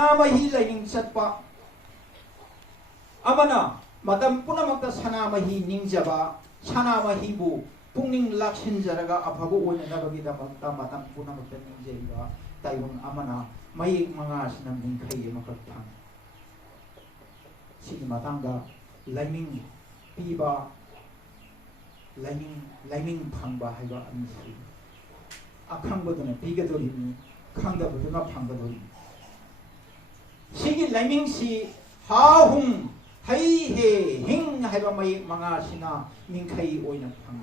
Sanamahi laining satpa amana madam punamata sanamahi ningjaba sanamahi bu pungning laksinjaraga afabu oina nabagi damakta madam punamata ningjaiba taibang amana mayik mga sinam ningkai makatang sini matangga laining piba laining phangba haiba amsi akhangbaduna pigadorimi khangdabuduna phanggadorimi sigi laining si ha hum hai he hing haiba mai manga sina mingkai oina phang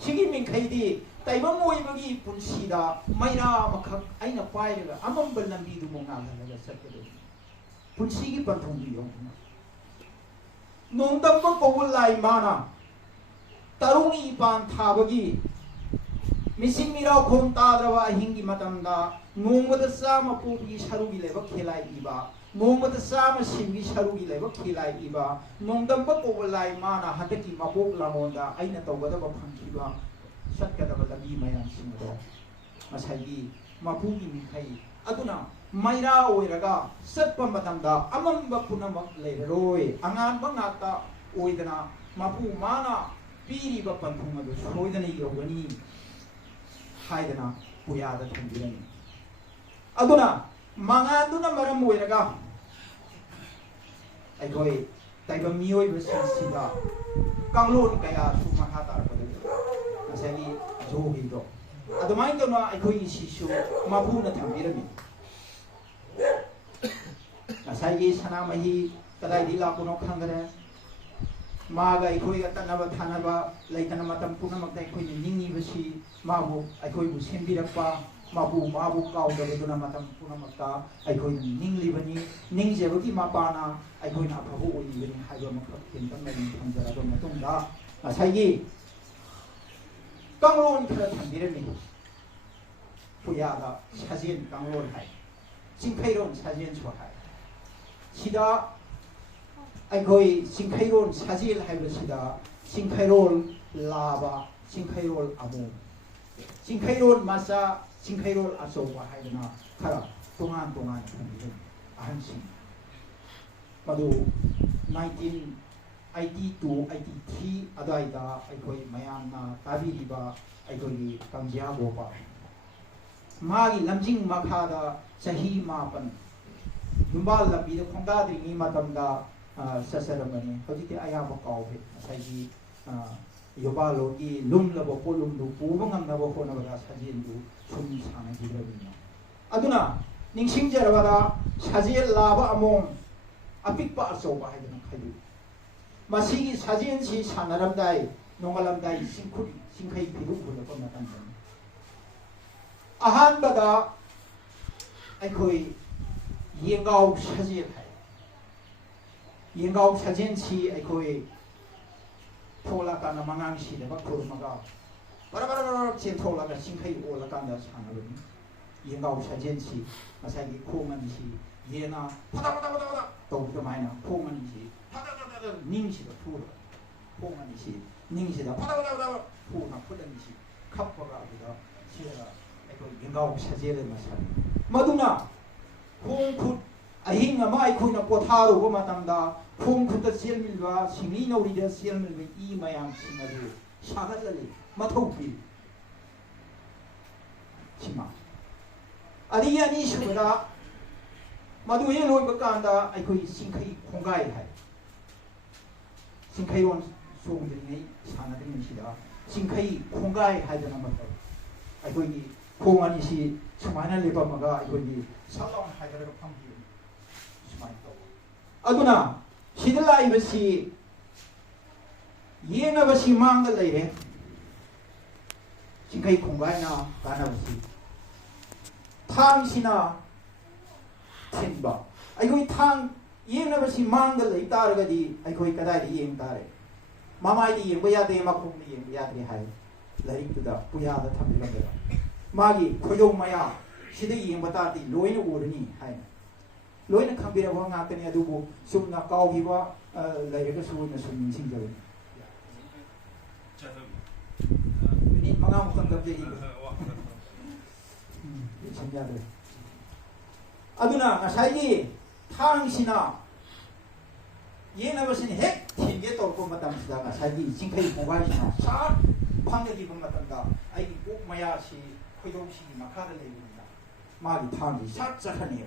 sigi mingkai di taibam oibagi punsida maira makhak aina pairaga amambal lambi du monga halaga sakado punsigi panthong yo nongdamba kowul lai mana tarungi pan thabagi mising mirau khom tadrawa hingi matamda nongmada sama pugi sarugi leba khelai iba nongmada sama simgi sarugi leba khelai iba nongdamba kowul lai mana hadaki mabok lamonda aina tawgada ba phangkiba satkadaba labi mayam singdo masagi mapugi mikhai aduna maira oiraga satpa matamda amamba punamak leiroi angan bangata oidana mapu mana piri ba panthung adu soidana yogani haidana puyada thambirani aduna manganduna maram oiraga aikoi taiba miyoi ba sida kanglon kaya su mahata arpadu asagi jogi do adumai to na aikoi sisu mapuna thambirani asagi sanamahi kadai di lapuno khangare maga aikoi ga tanaba thanaba leitana matam punamak dai khoi ningi basi mabu aikoi bu sembirakpa mabu kaudaba duna matam punamakta aikoi ningli bani ningjebagi mapana aikoi na phabu oi bani haiba makha kentam mai thamjara matungda asagi kanglon khara thambirani puyada sajen kanglon hai singkhairon sajen so hai sida aikoi singkhairon sajil haiba sida singkhairol laba singkhairol amu singkhairol masa singkhairol asoba haidana khara tongan thambirani ahansing madu 1982 83 adaida aikoi mayamna tabiriba aikoi kamjia gopa magi lamjing makhada sahi mapan numbal lambi da khongda dringi matamda sasaramani hojiti ayaba kawbe saigi yobalo gi lumlabo polumdu pubangam nabo hona baga sajindu sum sana gidrabina aduna ningsingjarabada sajil laba among apikpa asoba haidana khaidu masigi sajin si sanaramdai nongalamdai singkhuri singkhai phiru phulapa matamda ahanbada aikoi yengau sajil hai yengau sajin si aikoi thola kana mangang si da bakur maga bara che thola ka singkhai ola kana sanabani yengau sajin si masagi khomani si yena pada to maina khomani si pada ningsi da phura khomani si ningsi da pada phuna phudani si khappaga da sira yengau sajele masal maduna khongkhut ahinga mai khoina potharu ba matamda khongkhut selmilwa singni nori da selmilwa I mayam singadu sagalali mathaupi sima ani subada madu ye loi ba kanda aikoi singkhai khongai hai singkhai on sogdini sanadini sida singkhai khongai haidana matam aikoi khongani si sumaina lepa maga aikoi salong haidara phambi sumai to aduna sidala ibasi yena basi mangda leire singkhai khongai na kana basi thang sina thinba aikoi thang yena basi mangda lei taragadi aikoi kadai di yeng tare mamai di yeng yade makhum di yeng yade hai larik tuda puya da thamira bera magi khoyong maya sida yeng bata di loina urani hai loina khambira wa ngakani adubu sumna kawgiwa lairaga suuna sumning singjawe minit manga mukam dabje hi singjawe aduna ngasai thang sina basin hek thinge torko matam sida ngasai singkai pongai sina sa phanggi matam da ai bok maya si khoidong si makha da leibina magi thang di sat chakhani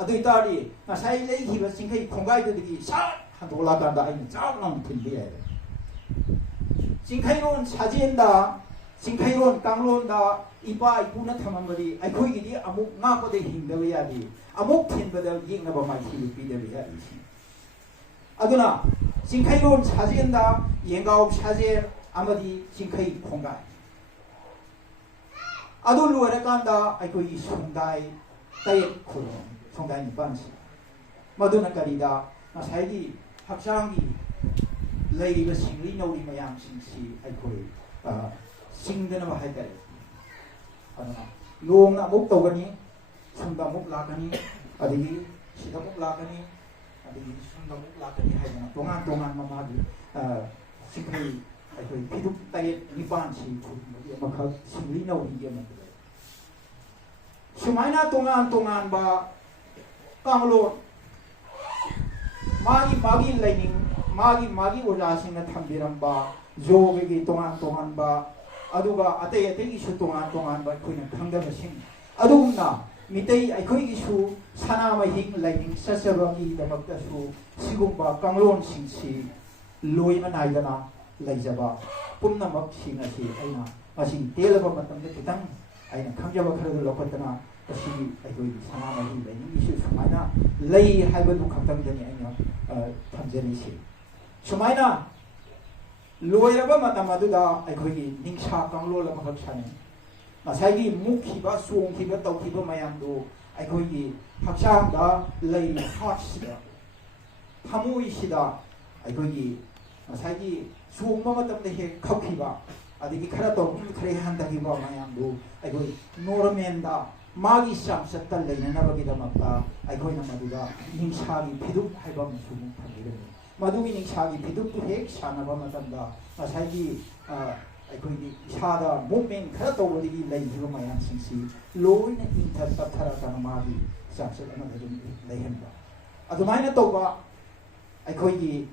adui tari ngasai lei hi ba singkai pongai da di sa handola da ai chaw nang thinbe ai singkai ron sajenda singkai ron kanglon da ipa ipuna thamamari akhoi gi di amuk nga ko de hingdawe yadi amuk thinbada yingna ba mai thi pi de yadi aduna singkai ron sajenda yengao saje amadi singkai khongai adu luara kanda akhoi sungdai tai khuru sungdai ni bansi maduna karida nasai gi haksangi leiba singli nori mayam singsi akhoi singdana ba hai kare aduna longna muk tawgani sungda muk lakani adigi sida muk lakani adigi sungda muk lakani haidana tongan tongan mamagi singri akhoi piduk tai nipan si khuri makha singli nori ge ma sumaina tongan tongan ba kanglo magi laining magi oja singna thambiramba joge gi tongan tongan ba aduga atei gi su tongan tongan ba khoina khangdaba sing adugna mitei akhoi gi su sana ma hing laining sasaba gi damakta su sigumba kanglon singsi loima naidana laijaba pumna mak singa si aina asi telaba matamda kitang aina khangjaba khara lokatana asi akhoi gi sana ma hing laining isu sumaina lei haibadu khaktangdani aina thamjani si sumaina loiraba matamaduda akhoi ningsha kanglo la makhak sane masai mukhiba songkhiba tawkhiba mayamdo akhoi haksang da lei heart sida thamui sida akhoi masai songba matamde he khakhiba adigi khara to khare handagi ba mayamdo akhoi normen da magi sam satta leina na bagi da makta akhoi na maduda ningsha gi phiduk haiba musu thangirani madugi ningsha gi phiduk tu hek sanaba matamda masai akhoi isada movement khara tawbadi leihiba mayam singsi loina inthar tathara kana magi samsat amada dum leihanba adumaina tawba akhoi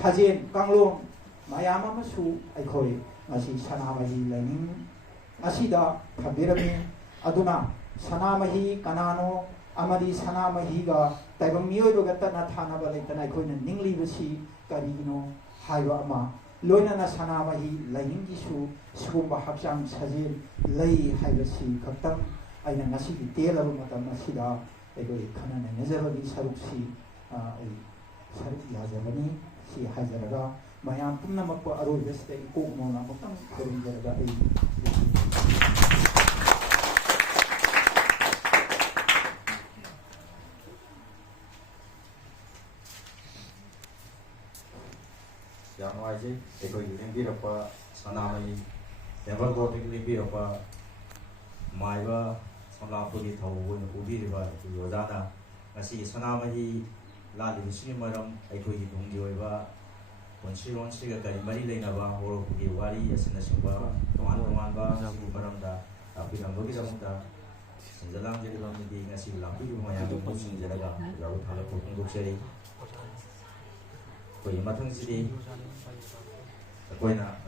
sajen kanglon mayam amasu akhoi asi sanamahi lening asida thabirami aduna sanamahi kanano amadi sanamahi ga taibang miyoy ga tana thanaba leitana akhoi na ningli basi karigino haiba ama loina na sanamahi laining gisu sugumba haksang sajen lei haibasi khaktang aina ngasi gi telaba matam asida akhoi khanana nazaragi saruksi ai saruk yajabani si hajaraga mayam pumnamak pa aroi beste ikok mo na matam khurung jaraga ai yang wajib ekoi lembi apa sanamai level boarding lembi apa maiba samlapuri thawun ubi riba yodana ngasi sanamai lali sini maram ekoi dunggi oiba konsiron siga kari mari leinaba horo pugi wari asina simba toman ba sabu maramda api nambogi samunda senjalang jadi bamidi ngasi lampi maya musim jalaga lalu thala pungduk seri koi mathang sidi koina